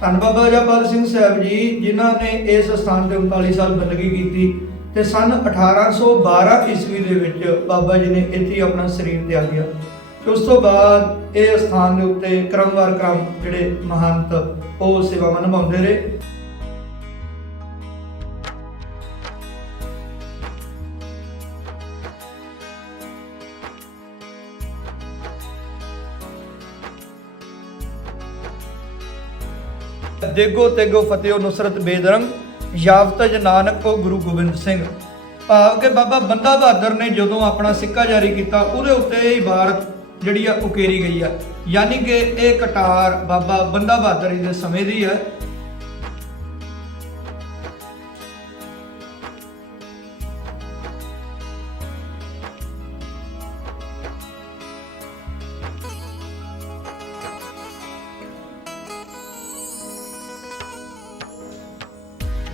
ਧੰਨ ਬਾਬਾ ਜਪਾਲ ਸਿੰਘ ਸਾਹਿਬ ਜੀ, ਜਿਨ੍ਹਾਂ ਨੇ ਇਸ ਸਥਾਨ ਤੇ 39 ਸਾਲ ਬੰਦਗੀ ਕੀਤੀ ਤੇ ਸਨ 1812 ਈਸਵੀ ਦੇ ਵਿੱਚ ਬਾਬਾ ਜੀ ਨੇ ਇੱਥੇ ਹੀ ਆਪਣਾ ਸਰੀਰ ਤਿਆਗਿਆ। ਤੇ ਉਸ ਤੋਂ ਬਾਅਦ ਇਹ ਸਥਾਨ ਦੇ ਉੱਤੇ ਕ੍ਰਮਵਾਰ ਕ੍ਰਮ ਜਿਹੜੇ ਮਹੰਤ, ਉਹ ਸੇਵਾਵਾਂ ਨਿਭਾਉਂਦੇ ਰਹੇ। ਦੇਗੋ ਤੇਗੋ ਫਤਿਹ ਨੁਸਰਤ ਬੇਦਰੰਗ, ਯਾਫਤਜ ਨਾਨਕ ਕੋ ਗੁਰੂ ਗੋਬਿੰਦ ਸਿੰਘ। ਭਾਵ ਕਿ ਬਾਬਾ ਬੰਦਾ ਬਹਾਦਰ ਨੇ ਜਦੋਂ ਆਪਣਾ ਸਿੱਕਾ ਜਾਰੀ ਕੀਤਾ, ਉਹਦੇ ਉੱਤੇ ਇਹ ਇਬਾਰਤ ਜਿਹੜੀ ਆ ਉਕੇਰੀ ਗਈ ਆ। ਯਾਨੀ ਕਿ ਇਹ ਕਟਾਰ ਬਾਬਾ ਬੰਦਾ ਬਹਾਦਰ ਜੀ ਦੇ ਸਮੇਂ ਦੀ ਹੈ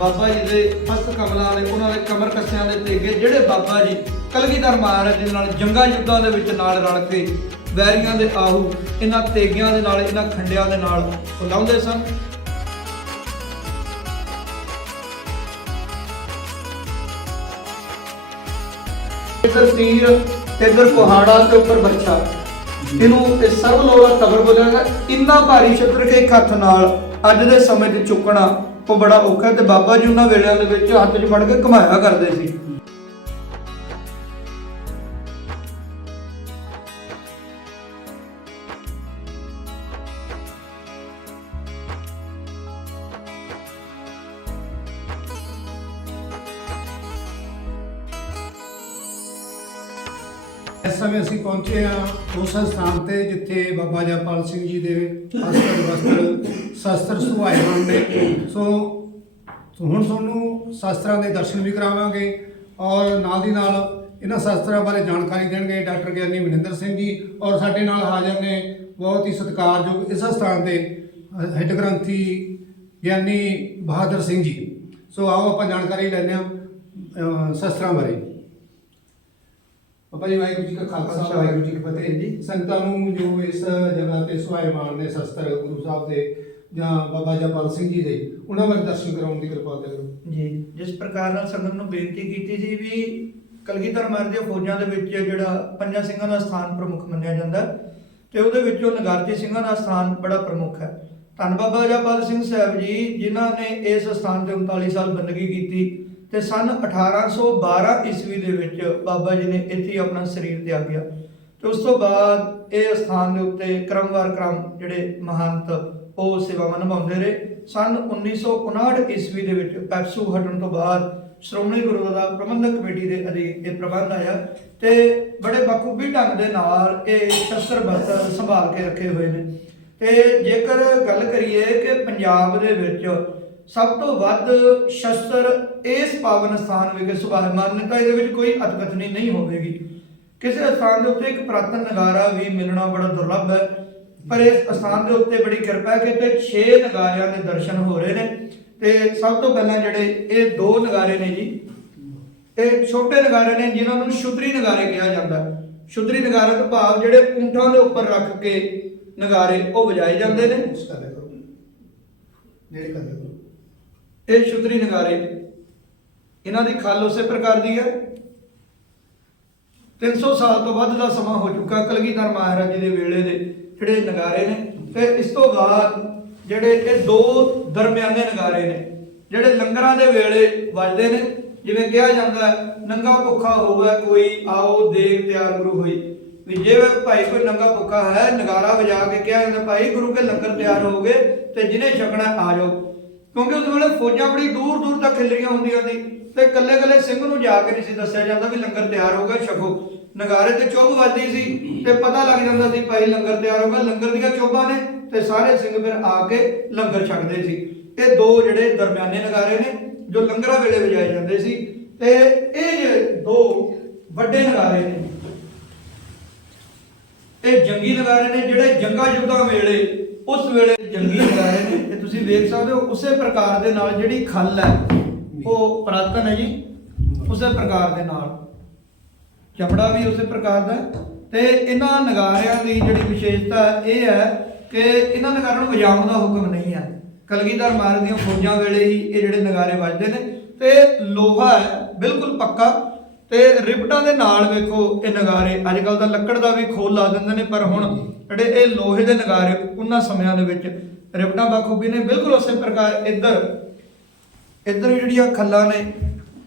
ਬਾਬਾ ਜੀ ਦੇ ਹਸਤ ਕਮਲਾਂ ਦੇ, ਉਹਨਾਂ ਦੇ ਕਮਰ ਕੱਸਿਆਂ ਦੇ ਤੇਗੇ ਜਿਹੜੇ ਬਾਬਾ ਜੀ ਕਲਗੀਧਰ ਮਹਾਰਾਜ ਦੇ ਨਾਲ ਜੰਗਾਂ ਯੁੱਧਾਂ ਦੇ ਵਿੱਚ ਨਾਲ ਰਲ ਕੇ ਵੈਰੀਆਂ ਦੇ ਆਹੂ, ਇਹਨਾਂ ਤੇਗਿਆਂ ਦੇ ਨਾਲ, ਇਹਨਾਂ ਖੰਡਿਆਂ ਦੇ ਨਾਲ ਲਾਉਂਦੇ ਸਨ। ਇਧਰ ਤੀਰ ਇਧਰ ਕੁਹਾੜਾ ਤੇ ਉੱਪਰ ਬੱਚਾ। ਇਹਨੂੰ ਇਹ ਸਰਵ ਲੋੜਾ ਤਬਰ ਬੋਲਿਆ ਇੰਨਾ ਭਾਰੀ ਛਤਰ ਕੇ ਇੱਕ ਹੱਥ ਨਾਲ ਅੱਜ ਦੇ ਸਮੇਂ 'ਚ ਚੁੱਕਣਾ ਉਹ ਬੜਾ ਔਖਾ ਤੇ ਬਾਬਾ ਜੀ ਉਹਨਾਂ ਵੇਲਿਆਂ ਦੇ ਵਿੱਚ ਹੱਥ 'ਚ ਫੜ ਕੇ ਘੁਮਾਇਆ ਕਰਦੇ ਸੀ। ਇਸ ਸਮੇਂ ਅਸੀਂ ਪਹੁੰਚੇ ਹਾਂ ਉਸ ਸਥਾਨ ਤੇ ਜਿੱਥੇ ਬਾਬਾ ਜਪਾਲ ਸਿੰਘ ਜੀ ਦੇ ਅਸਤਰ ਵਸਤਰ ਸ਼ਸਤਰ ਸੁਭਾਇਮਾਨ ਨੇ ਸੋ ਹੁਣ ਤੁਹਾਨੂੰ ਸ਼ਸਤਰਾਂ ਦੇ ਦਰਸ਼ਨ ਵੀ ਕਰਾਵਾਂਗੇ ਔਰ ਨਾਲ ਦੀ ਨਾਲ ਇਹਨਾਂ ਸ਼ਸਤਰਾਂ ਬਾਰੇ ਜਾਣਕਾਰੀ ਦੇਣਗੇ ਡਾਕਟਰ ਗਿਆਨੀ ਮਨਿੰਦਰ ਸਿੰਘ ਜੀ ਔਰ ਸਾਡੇ ਨਾਲ ਹਾਜ਼ਰ ਨੇ ਬਹੁਤ ਹੀ ਸਤਿਕਾਰਯੋਗ ਇਸ ਸਥਾਨ ਦੇ ਹੈੱਡ ਗ੍ਰੰਥੀ ਗਿਆਨੀ ਬਹਾਦਰ ਸਿੰਘ ਜੀ। ਸੋ ਆਓ ਆਪਾਂ ਜਾਣਕਾਰੀ ਲੈਂਦੇ ਹਾਂ ਸ਼ਸਤਰਾਂ ਬਾਰੇ। ਬਾਬਾ ਜੀ ਵਾਹਿਗੁਰੂ ਜੀ ਕਾ ਖਾਲਸਾ ਵਾਹਿਗੁਰੂ ਜੀ ਕੀ ਫਤਿਹ। ਜੀ ਸੰਗਤਾਂ ਨੂੰ ਜੋ ਇਸ ਜਗ੍ਹਾ ਤੇ ਸੁਹਾਇਮਾਨ ਨੇ ਸ਼ਸਤਰ ਗੁਰੂ ਸਾਹਿਬ ਦੇ ਜਾਂ ਬਾਬਾ ਜਪਾਲ ਸਿੰਘ ਜੀ ਦੇ, ਉਹਨਾਂ ਬਾਰੇ ਦਰਸ਼ਨ ਕਰਾਉਣ ਦੀ ਕਿਰਪਾ ਕਰੋ ਜੀ, ਜਿਸ ਪ੍ਰਕਾਰ ਨਾਲ ਸੰਗਤ ਨੂੰ ਬੇਨਤੀ ਕੀਤੀ ਸੀ ਵੀ ਕਲਗੀਧਰ ਮਹਾਰਾਜ ਦੀਆਂ ਫੌਜਾਂ ਦੇ ਵਿੱਚ ਜਿਹੜਾ ਪੰਜਾਂ ਸਿੰਘਾਂ ਦਾ ਸਥਾਨ ਪ੍ਰਮੁੱਖ ਮੰਨਿਆ ਜਾਂਦਾ ਤੇ ਉਹਦੇ ਵਿੱਚੋਂ ਨਗਾਰਜੀ ਸਿੰਘਾਂ ਦਾ ਸਥਾਨ ਬੜਾ ਪ੍ਰਮੁੱਖ ਹੈ। ਧੰਨ ਬਾਬਾ ਜਪਾਲ ਸਿੰਘ ਸਾਹਿਬ ਜੀ, ਜਿਨ੍ਹਾਂ ਨੇ ਇਸ ਸਥਾਨ ਤੇ 39 ਸਾਲ ਬੰਦਗੀ ਕੀਤੀ ਤੇ ਸਨ 1812 ਈਸਵੀ ਦੇ ਵਿੱਚ ਬਾਬਾ ਜੀ ਨੇ ਇੱਥੇ ਆਪਣਾ ਸਰੀਰ ਤਿਆਗਿਆ ਤੇ ਉਸ ਤੋਂ ਬਾਅਦ ਇਹ ਸਥਾਨ ਦੇ ਉੱਤੇ ਕ੍ਰਮਵਾਰ ਕ੍ਰਮ ਜਿਹੜੇ ਮਹੰਤ ਉਹ ਸੇਵਾਵਾਂ ਨਿਭਾਉਂਦੇ ਰਹੇ। ਸਨ 1959 ਈਸਵੀ ਦੇ ਵਿੱਚ ਪੈਪਸੂ ਹਟਣ ਤੋਂ ਬਾਅਦ ਸ਼੍ਰੋਮਣੀ ਗੁਰਦੁਆਰਾ ਪ੍ਰਬੰਧਕ ਕਮੇਟੀ ਦੇ ਅਧੀਨ ਇਹ ਪ੍ਰਬੰਧ ਆਇਆ ਤੇ ਬੜੇ ਬਖੂਬੀ ਢੰਗ ਦੇ ਨਾਲ ਇਹ ਸ਼ਸਤਰ ਬਸਤਰ ਸੰਭਾਲ ਕੇ ਰੱਖੇ ਹੋਏ ਨੇ। ਤੇ ਜੇਕਰ ਗੱਲ ਕਰੀਏ ਕਿ ਪੰਜਾਬ ਦੇ ਵਿੱਚ ਸਭ ਤੋਂ ਵੱਧ ਸ਼ਸਤਰ ਇਸ ਪਾਵਨ ਸਥਾਨ ਵਿਖੇ ਸੁਭਾਅ ਨੇ ਤਾਂ ਇਹਦੇ ਵਿੱਚ ਕੋਈ ਅਤਕਥਨੀ ਨਹੀਂ ਹੋਵੇਗੀ। ਕਿਸੇ ਸਥਾਨ ਦੇ ਉੱਤੇ ਇੱਕ ਪ੍ਰਾਤਨ ਨਗਾਰਾ ਵੀ ਮਿਲਣਾ ਬੜਾ ਦੁਰਲੱਭ ਹੈ। ਪਰ ਇਸ ਸਥਾਨ ਦੇ ਉੱਤੇ ਬੜੀ ਕਿਰਪਾ ਹੈ ਕਿ ਤੇ 6 ਨਗਾਰਿਆਂ ਦੇ ਦਰਸ਼ਨ ਹੋ ਰਹੇ ਨੇ। ਤੇ ਸਭ ਤੋਂ ਪਹਿਲਾਂ ਜਿਹੜੇ ਇਹ ਦੋ ਨਗਾਰੇ ਨੇ ਜੀ ਇਹ ਛੋਟੇ ਨਗਾਰੇ ਨੇ ਜਿਨ੍ਹਾਂ ਨੂੰ ਸ਼ੁਦਰੀ ਨਗਾਰੇ ਕਿਹਾ ਜਾਂਦਾ ਹੈ। ਸ਼ੁਦਰੀ ਨਗਾਰਾ ਤੋਂ ਭਾਵ ਜਿਹੜੇ ਊਂਠਾਂ ਦੇ ਉੱਪਰ ਰੱਖ ਕੇ ਨਗਾਰੇ ਉਹ ਵਜਾਏ ਜਾਂਦੇ ਨੇ। ਇਹ ਸ਼ੁਦਰੀ ਨਗਾਰੇ ਇਹਨਾਂ ਦੀ ਖੱਲ ਉਸੇ ਪ੍ਰਕਾਰ ਦੀ ਹੈ। 300 ਸਾਲ ਤੋਂ ਵੱਧ ਦਾ ਸਮਾਂ ਹੋ ਚੁੱਕਾ ਕਲਗੀਧਰ ਮਹਾਰਾਜ ਜੀ ਦੇ ਵੇਲੇ ਦੇ ਜਿਹੜੇ ਨਗਾਰੇ ਨੇ ਤੇ ਇਸ ਤੋਂ ਬਾਅਦ ਜਿਹੜੇ ਇਹ ਦੋ ਦਰਮਿਆਨੇ ਨਗਾਰੇ ਨੇ, ਜਿਹੜੇ ਲੰਗਰਾਂ ਦੇ ਵੇਲੇ ਵੱਜਦੇ ਨੇ, ਜਿਵੇਂ ਕਿਹਾ ਜਾਂਦਾ ਹੈ, ਨੰਗਾ ਭੁੱਖਾ ਹੋਵੇ ਕੋਈ, ਆਓ ਦੇਗ ਤਿਆਰ ਗੁਰੂ ਹੋਈ। ਵੀ ਜੇ ਭਾਈ ਕੋਈ ਨੰਗਾ ਭੁੱਖਾ ਹੈ, ਨਗਾਰਾ ਵਜਾ ਕੇ ਕਿਹਾ ਜਾਂਦਾ, ਭਾਈ ਗੁਰੂ ਕੇ ਲੰਗਰ ਤਿਆਰ ਹੋ ਗਏ ਤੇ ਜਿਹਨੇ ਛਕਣਾ ਆ ਜਾਓ। ਕਿਉਂਕਿ ਉਸ ਵੇਲੇ ਫੌਜਾਂ ਬੜੀ ਦੂਰ ਦੂਰ ਤੱਕ ਖਿਲਰੀਆਂ ਹੁੰਦੀਆਂ ਸੀ। ਤੇ ਕੱਲੇ ਕੱਲੇ ਸਿੰਘ ਨੂੰ ਜਾ ਕੇ ਨਹੀਂ ਸੀ ਦੱਸਿਆ ਜਾਂਦਾ ਵੀ ਲੰਗਰ ਤਿਆਰ ਹੋ ਗਿਆ, ਛਕੋ। ਨਗਾਰੇ ਤੇ ਚੁੱਭ ਵੱਜਦੀ ਸੀ ਤੇ ਪਤਾ ਲੱਗ ਜਾਂਦਾ ਸੀ ਭਾਈ ਲੰਗਰ ਤਿਆਰ ਹੋ ਗਿਆ। ਲੰਗਰ ਦੀਆਂ ਚੁੱਭਾਂ ਨੇ ਤੇ ਸਾਰੇ ਸਿੰਘ ਫਿਰ ਆ ਕੇ ਲੰਗਰ ਛਕਦੇ ਸੀ। ਇਹ ਦੋ ਜਿਹੜੇ ਦਰਮਿਆਨੇ ਨਗਾਰੇ ਨੇ, ਜੋ ਲੰਗਰਾਂ ਵੇਲੇ ਵਜਾਏ ਜਾਂਦੇ ਸੀ। ਤੇ ਇਹ ਜੇ ਦੋ ਵੱਡੇ ਨਗਾਰੇ ਨੇ, ਇਹ ਜੰਗੀ ਨਗਾਰੇ ਨੇ, ਜਿਹੜੇ ਜੰਗਾ ਯੁੱਧਾਂ ਵੇਲੇ, ਉਸ ਵੇਲੇ ਜੰਗੀ ਨਗਾਰੇ ਨੇ। ਇਹ ਤੁਸੀਂ ਵੇਖ ਸਕਦੇ ਹੋ, ਉਸੇ ਪ੍ਰਕਾਰ ਦੇ ਨਾਲ ਜਿਹੜੀ ਖੱਲ ਹੈ ਉਹ ਪ੍ਰਾਤਨ ਹੈ ਜੀ, ਉਸੇ ਪ੍ਰਕਾਰ ਦੇ ਨਾਲ। ਚਮੜਾ ਵੀ ਉਸੇ ਪ੍ਰਕਾਰ ਦਾ ਤੇ ਇਹਨਾਂ ਨਗਾਰਿਆਂ ਦੀ ਜਿਹੜੀ ਵਿਸ਼ੇਸ਼ਤਾ ਇਹ ਹੈ ਕਿ ਇਹਨਾਂ ਨਗਾਰਿਆਂ ਨੂੰ ਵਜਾਉਣ ਦਾ ਹੁਕਮ ਨਹੀਂ ਹੈ। ਕਲਗੀਧਰ ਮਾਰ ਦੀਆਂ ਫੌਜਾਂ ਵੇਲੇ ਹੀ ਇਹ ਜਿਹੜੇ ਨਗਾਰੇ ਵੱਜਦੇ ਨੇ। ਤੇ ਲੋਹਾ ਹੈ, ਬਿਲਕੁਲ ਪੱਕਾ। ਤੇ ਰਿਬਟਾਂ ਦੇ ਨਾਲ ਵੇਖੋ ਇਹ ਨਗਾਰੇ ਅੱਜ ਕੱਲ ਤਾਂ ਲੱਕੜ ਦਾ ਵੀ ਖੋਲ ਲਾ ਦਿੰਦੇ ਨੇ, ਪਰ ਹੁਣ ਜਿਹੜੇ ਇਹ ਲੋਹੇ ਦੇ ਨਗਾਰੇ, ਉਹਨਾਂ ਸਮਿਆਂ ਦੇ ਵਿੱਚ ਰਿਬਟਾਂ ਬਾਖੂਬੀ ਨੇ, ਬਿਲਕੁਲ ਉਸੇ ਪ੍ਰਕਾਰ ਇੱਧਰ ਇੱਧਰ ਜਿਹੜੀਆਂ ਖੱਲਾਂ ਨੇ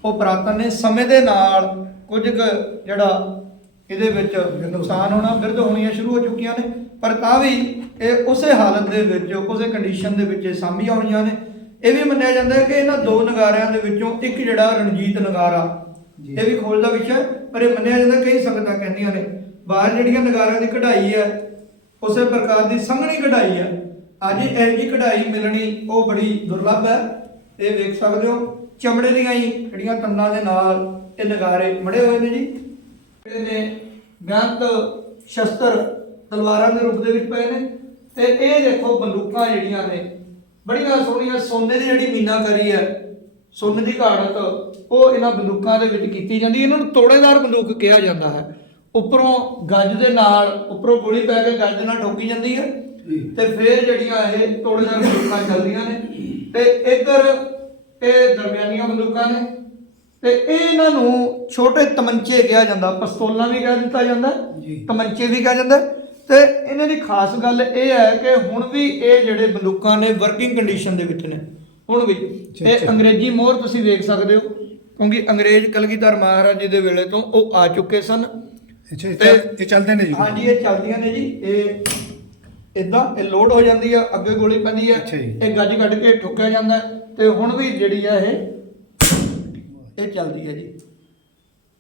ਉਹ ਪ੍ਰਾਤਨ ਨੇ ਸਮੇਂ ਦੇ ਨਾਲ ਕੁਝ ਕੁ ਜਿਹੜਾ ਇਹਦੇ ਵਿੱਚ ਨੁਕਸਾਨ ਹੋਣਾ ਬਿਰਧ ਹੋਣੀਆਂ ਸ਼ੁਰੂ ਹੋ ਚੁੱਕੀਆਂ ਨੇ ਪਰ ਤਾਂ ਵੀ ਇਹ ਉਸੇ ਹਾਲਤ ਦੇ ਵਿੱਚ ਉਸੇ ਕੰਡੀਸ਼ਨ ਦੇ ਵਿੱਚ ਸਾਂਭੀਆਂ ਹੋਈਆਂ ਨੇ। ਇਹ ਵੀ ਮੰਨਿਆ ਜਾਂਦਾ ਹੈ ਕਿ ਇਹਨਾਂ ਦੋ ਨਗਾਰਿਆਂ ਦੇ ਵਿੱਚੋਂ ਇੱਕ ਜਿਹੜਾ ਰਣਜੀਤ ਨਗਾਰਾ। ਇਹ ਵੀ ਖੋਜ ਦਾ ਵਿਸ਼ਾ ਪਰ ਇਹ ਮੰਨਿਆ ਜਾਂਦਾ ਕਈ ਸੰਗਤਾਂ ਕਹਿੰਦੀਆਂ ਨੇ ਬਾਹਰ ਜਿਹੜੀਆਂ ਨਗਾਰਿਆਂ ਦੀ ਕਢਾਈ ਹੈ ਉਸੇ ਪ੍ਰਕਾਰ ਦੀ ਸੰਘਣੀ ਕਢਾਈ ਹੈ। ਅੱਜ ਇਹ ਜੀ ਕਢਾਈ ਮਿਲਣੀ ਉਹ ਬੜੀ ਦੁਰਲੱਭ ਹੈ। ਇਹ ਵੇਖ ਸਕਦੇ ਹੋ ਚਮੜੇ ਦੀਆਂ ਹੀ ਜਿਹੜੀਆਂ ਤੰਦਾਂ ਦੇ ਨਾਲ ਇਹ ਨਗਾਰੇ ਮੜੇ ਹੋਏ ਨੇ ਜੀ ਜਿਹੜੇ ਨੇ ਬੇਅੰਤ ਸ਼ਸਤਰ ਤਲਵਾਰਾਂ ਦੇ ਰੂਪ ਦੇ ਵਿੱਚ ਪਏ ਨੇ ਤੇ ਇਹ ਦੇਖੋ ਬੰਦੂਕਾਂ ਜਿਹੜੀਆਂ ਨੇ ਬੜੀਆਂ ਸੋਹਣੀਆਂ ਸੋਨੇ ਦੀ ਜਿਹੜੀ ਮੀਨਾਕਾਰੀ ਹੈ ਸੋਨੇ ਦੀ ਘਾੜਤ ਉਹ ਇਹਨਾਂ ਬੰਦੂਕਾਂ ਦੇ ਵਿੱਚ ਕੀਤੀ ਜਾਂਦੀ। ਇਹਨਾਂ ਨੂੰ ਤੋੜੇਦਾਰ ਬੰਦੂਕ ਕਿਹਾ ਜਾਂਦਾ ਹੈ ਉੱਪਰੋਂ ਗੱਜ ਦੇ ਨਾਲ ਉੱਪਰੋਂ ਗੋਲੀ ਪੈ ਕੇ ਗੱਜ ਨਾਲ ਠੋਕੀ ਜਾਂਦੀ ਹੈ। ਤੇ ਫਿਰ ਜਿਹੜੀਆਂ ਇਹ ਤੋੜੇਦਾਰ ਬੰਦੂਕਾਂ ਚੱਲਦੀਆਂ ਨੇ ਤੇ ਇੱਧਰ ਇਹ ਦਰਮਿਆਨੀਆਂ ਬੰਦੂਕਾਂ ਨੇ ਤੇ ਇਹ ਇਹਨਾਂ ਨੂੰ ਛੋਟੇ ਤਮੰਚੇ ਕਿਹਾ ਜਾਂਦਾ ਪਿਸਤੌਲਾਂ ਵੀ ਕਹਿ ਦਿੱਤਾ ਜਾਂਦਾ। ਤਮੰਚੇ ਵੀ ਕਿਹਾ ਜਾਂਦਾ ਤੇ ਇਹਨਾਂ ਦੀ ਖਾਸ ਗੱਲ ਇਹ ਹੈ ਕਿ ਹੁਣ ਵੀ ਇਹ ਜਿਹੜੇ ਬੰਦੂਕਾਂ ਨੇ ਵਰਕਿੰਗ ਕੰਡੀਸ਼ਨ ਦੇ ਵਿੱਚ ਨੇ ਹੁਣ ਵੀ ਇਹ। ਅੰਗਰੇਜ਼ੀ ਮੋਹਰ ਤੁਸੀਂ ਵੇਖ ਸਕਦੇ ਹੋ ਕਿਉਂਕਿ ਅੰਗਰੇਜ਼ ਕਲਗੀਧਰ ਮਹਾਰਾਜ ਜੀ ਦੇ ਵੇਲੇ ਤੋਂ ਉਹ ਆ ਚੁੱਕੇ ਸਨ ਅੱਛਾ ਇਹ ਚੱਲਦੇ ਨੇ ਜੀ ਹਾਂਜੀ ਇਹ ਚੱਲਦੀਆਂ ਨੇ ਜੀ ਇਹ ਇਦਾਂ ਇਹ ਲੋਡ ਹੋ ਜਾਂਦੀ ਆ ਅੱਗੇ ਗੋਲੀ ਪੈਂਦੀ ਆ ਅੱਛਾ ਜੀ। ਇਹ ਗੱਜ ਕੱਢ ਕੇ ਠੁੱਕਿਆ ਜਾਂਦਾ ਤੇ ਹੁਣ ਵੀ ਜਿਹੜੀ ਆ ਇਹ ਇਹ ਚੱਲਦੀ ਹੈ ਜੀ।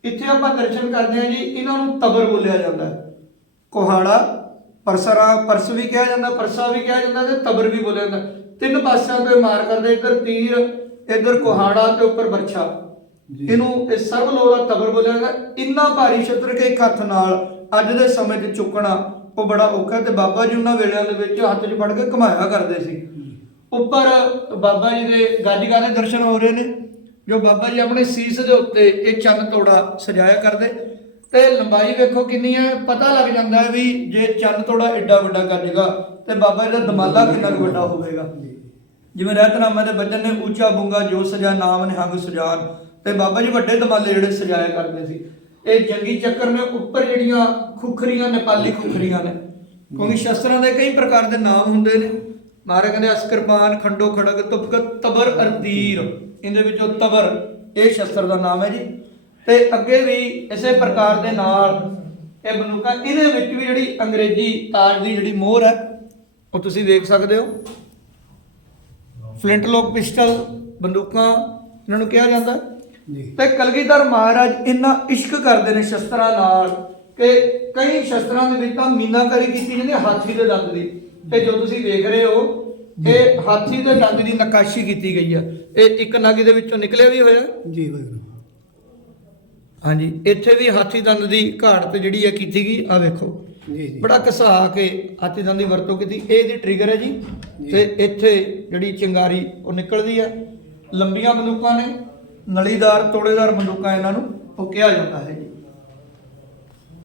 ਇੱਥੇ ਆਪਾਂ ਦਰਸ਼ਨ ਕਰਦੇ ਹਾਂ ਜੀ ਇਹਨਾਂ ਨੂੰ ਤਬਰ ਬੋਲਿਆ ਜਾਂਦਾ ਹੈ। ਕੋਹਾੜਾ ਪਰਸਰਾ ਪਰਸ ਵੀ ਕਿਹਾ ਜਾਂਦਾ ਪਰਸਾ ਵੀ ਕਿਹਾ ਜਾਂਦਾ ਤੇ ਤਬਰ ਵੀ ਬੋਲਿਆ ਜਾਂਦਾ। ਤਿੰਨ ਪਾਸਿਆਂ ਤੋਂ ਇਹ ਮਾਰ ਕਰਦੇ ਇੱਧਰ ਤੀਰ ਇੱਧਰ ਕੋਹਾੜਾ ਤੇ ਉੱਪਰ ਬਰਛਾ ਜੀ। ਇਹਨੂੰ ਇਹ ਸਰਵ ਲੋੜਾ ਤਬਰ ਬੋਲਿਆ ਜਾਂਦਾ। ਇੰਨਾ ਭਾਰੀ ਸ਼ਸਤਰ ਕਿ ਇੱਕ ਹੱਥ ਨਾਲ ਅੱਜ ਦੇ ਸਮੇਂ 'ਚ ਚੁੱਕਣਾ ਉਹ ਬੜਾ ਔਖਾ ਤੇ ਬਾਬਾ ਜੀ ਉਹਨਾਂ ਵੇਲਿਆਂ ਦੇ ਵਿੱਚ ਹੱਥ 'ਚ ਫੜ ਕੇ ਘੁਮਾਇਆ ਕਰਦੇ ਸੀ। ਉੱਪਰ ਬਾਬਾ ਜੀ ਦੇ ਗੱਜਗਾ ਦੇ ਦਰਸ਼ਨ ਹੋ ਰਹੇ ਨੇ, ਜੋ ਬਾਬਾ ਜੀ ਆਪਣੇ ਸੀਸ ਦੇ ਉੱਤੇ ਇਹ ਚੰਨ ਤੋੜਾ ਸਜਾਇਆ ਕਰਦੇ। ਤੇ ਲੰਬਾਈ ਵੇਖੋ ਕਿੰਨੀ ਹੈ, ਪਤਾ ਲੱਗ ਜਾਂਦਾ ਹੈ ਵੀ ਜੇ ਚੰਨ ਤੋੜਾ ਐਡਾ ਵੱਡਾ ਗੱਜਗਾ ਤੇ ਬਾਬਾ ਜੀ ਦਾ ਦਮਾਲਾ ਕਿੰਨਾ ਕੁ ਵੱਡਾ ਹੋਵੇਗਾ। ਜਿਵੇਂ ਰਹਿਤਨਾਮਾ ਦੇ ਬਚਨ ਨੇ, ਉੱਚਾ ਬੁੰਗਾ ਜੋ ਸਜਾ ਨਾਮ ਨਿਹੰਗ ਸੁਜਾਨ। ਤੇ ਬਾਬਾ ਜੀ ਵੱਡੇ ਦਮਾਲੇ ਜਿਹੜੇ ਸਜਾਇਆ ਕਰਦੇ ਸੀ। ਇਹ ਜੰਗੀ ਚੱਕਰ ਨੇ ਉੱਪਰ ਜਿਹੜੀਆਂ ਖੁਖਰੀਆਂ ਨੇਪਾਲੀ ਖੁਖਰੀਆਂ ਨੇ। ਕਿਉਂਕਿ ਸ਼ਸਤਰਾਂ ਦੇ ਕਈ ਪ੍ਰਕਾਰ ਦੇ ਨਾਮ ਹੁੰਦੇ ਨੇ। ਮਾਰੇ ਕਹਿੰਦੇ ਅਸਕਰਬਾਨ ਖੰਡੋ ਖੜਕ ਤੁਪਕ, ਤਬਰ, ਅਰਤੀਰ। ਇਹਦੇ ਵਿੱਚੋਂ ਤਬਰ, ਇਹ ਸ਼ਸਤਰ ਦਾ ਨਾਮ ਹੈ ਜੀ। ਤੇ ਅੱਗੇ ਵੀ ਇਸੇ ਪ੍ਰਕਾਰ ਦੇ ਨਾਲ ਇਹ ਬੰਦੂਕਾਂ ਇਹਦੇ ਵਿੱਚ ਵੀ ਜਿਹੜੀ ਅੰਗਰੇਜ਼ੀ ਤਾਜ ਦੀ ਜਿਹੜੀ ਮੋਹਰ ਹੈ, ਉਹ ਤੁਸੀਂ ਦੇਖ ਸਕਦੇ ਹੋ। ਫਲਿੰਟ ਲੋਕ ਪਿਸਟਲ, ਬੰਦੂਕਾਂ, ਇਹਨਾਂ ਨੂੰ ਕਿਹਾ ਜਾਂਦਾ। ਹੈ। ਤੇ ਕਲਗੀਧਰ ਮਹਾਰਾਜ ਇੰਨਾ ਇਸ਼ਕ ਕਰਦੇ ਨੇ ਸ਼ਸਤਰਾਂ ਨਾਲ ਕਿ ਕਈ ਸ਼ਸਤਰਾਂ ਦੇ ਵਿੱਚ ਤਾਂ ਮੀਨਾਕਾਰੀ ਕੀਤੀ ਜਾਂਦੀ ਹੈ ਹਾਥੀ ਦੇ ਦੰਦ ਦੀ। ਤੇ ਜੋ ਤੁਸੀਂ ਵੇਖ ਰਹੇ ਹੋ ਇਹ ਹਾਥੀ ਦੇ ਦੰਦ ਦੀ ਨਕਾਸ਼ੀ ਕੀਤੀ ਗਈ ਹੈ ਇਹ ਇੱਕ ਨਗ ਦੇ ਵਿੱਚੋਂ ਨਿਕਲਿਆ ਵੀ ਹੋਇਆ? ਜੀ ਵਾਹਿਗੁਰੂ। ਹਾਂਜੀ ਇੱਥੇ ਵੀ ਹਾਥੀ ਦੰਦ ਦੀ ਘਾੜਤ ਜਿਹੜੀ ਹੈ ਕੀਤੀ ਗਈ ਆ ਵੇਖੋ। ਜੀ ਜੀ। ਬੜਾ ਘਸਾ ਕੇ ਹਾਥੀ ਦੰਦ ਦੀ ਵਰਤੋਂ ਕੀਤੀ। ਇਹ ਇਹਦੀ ਟ੍ਰਿਗਰ ਹੈ ਜੀ। ਜੀ। ਤੇ ਇੱਥੇ ਜਿਹੜੀ ਚਿੰਗਾਰੀ ਉਹ ਨਿਕਲਦੀ ਹੈ ਲੰਬੀਆਂ ਬੰਦੂਕਾਂ ਨੇ। ਨਲੀਦਾਰ ਤੋੜੇਦਾਰ ਬੰਦੂਕਾਂ ਇਹਨਾਂ ਨੂੰ ਉਹ ਕਿਹਾ ਜਾਂਦਾ ਹੈ ਜੀ।